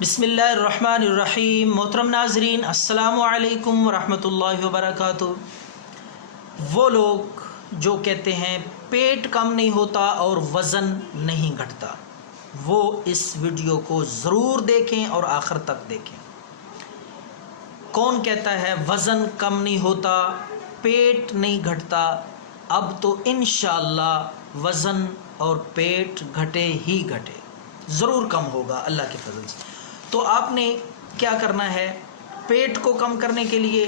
बिस्मिल्लाहिर्रहमानिर्रहीम। मोहतरम नाजरीन, अस्सलामु अलैकुम वरहमतुल्लाहि वबरकातुहू। वो लोग जो कहते हैं पेट कम नहीं होता और वज़न नहीं घटता, वो इस वीडियो को ज़रूर देखें और आखिर तक देखें। कौन कहता है वज़न कम नहीं होता, पेट नहीं घटता? अब तो इंशाअल्लाह वज़न और पेट घटे ही घटे, ज़रूर कम होगा अल्लाह के फजल से। तो आपने क्या करना है, पेट को कम करने के लिए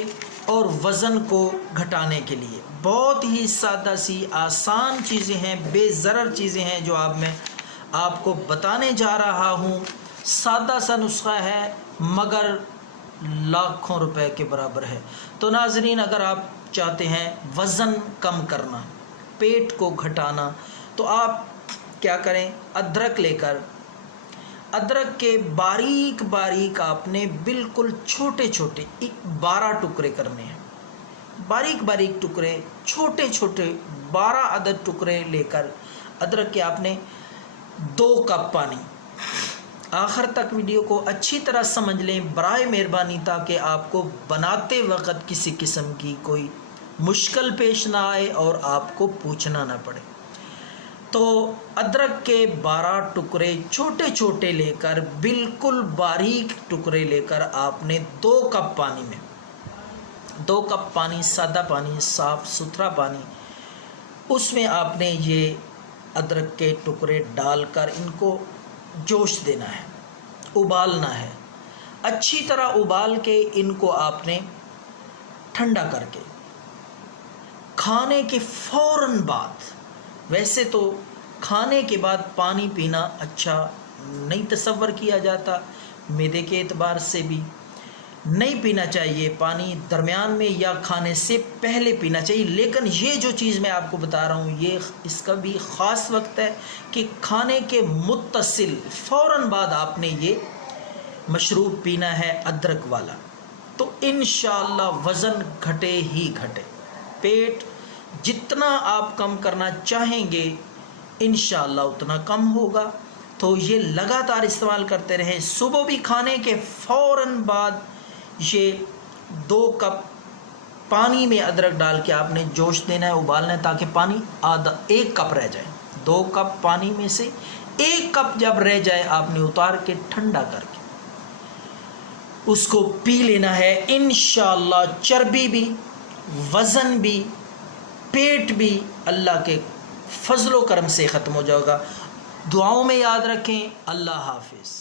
और वज़न को घटाने के लिए बहुत ही सादा सी आसान चीज़ें हैं, बेज़रर चीज़ें हैं जो मैं आपको बताने जा रहा हूँ। सादा सा नुस्खा है मगर लाखों रुपए के बराबर है। तो नाज़रीन, अगर आप चाहते हैं वज़न कम करना, पेट को घटाना, तो आप क्या करें, अदरक लेकर अदरक के बारीक बारीक आपने बिल्कुल छोटे छोटे 12 टुकड़े करने हैं। बारीक बारीक टुकड़े, छोटे छोटे 12 अदद टुकड़े लेकर अदरक के आपने 2 कप पानी। आखिर तक वीडियो को अच्छी तरह समझ लें बराए मेहरबानी, ताकि आपको बनाते वक्त किसी किस्म की कोई मुश्किल पेश ना आए और आपको पूछना ना पड़े। तो अदरक के 12 टुकड़े छोटे छोटे लेकर, बिल्कुल बारीक टुकड़े लेकर आपने 2 कप पानी में, 2 कप पानी, सादा पानी, साफ़ सुथरा पानी, उसमें आपने ये अदरक के टुकड़े डालकर इनको जोश देना है, उबालना है। अच्छी तरह उबाल के इनको आपने ठंडा करके खाने के फ़ौरन बाद, वैसे तो खाने के बाद पानी पीना अच्छा नहीं तसव्वुर किया जाता, मैदे के एतबार से भी नहीं पीना चाहिए पानी, दरमियान में या खाने से पहले पीना चाहिए। लेकिन ये जो चीज़ मैं आपको बता रहा हूँ, ये इसका भी ख़ास वक्त है कि खाने के मुत्तसिल फ़ौरन बाद आपने ये मशरूब पीना है, अदरक वाला। तो इंशाअल्लाह वज़न घटे ही घटे। पेट जितना आप कम करना चाहेंगे इंशाअल्लाह उतना कम होगा। तो ये लगातार इस्तेमाल करते रहें। सुबह भी खाने के फ़ौरन बाद ये 2 कप पानी में अदरक डाल के आपने जोश देना है, उबालना है, ताकि पानी आधा 1 कप रह जाए। 2 कप पानी में से 1 कप जब रह जाए आपने उतार के ठंडा करके उसको पी लेना है। इंशाअल्लाह चर्बी भी, वज़न भी, पेट भी अल्लाह के फजलो करम से ख़त्म हो जाएगा। दुआओं में याद रखें। अल्लाह हाफिज़।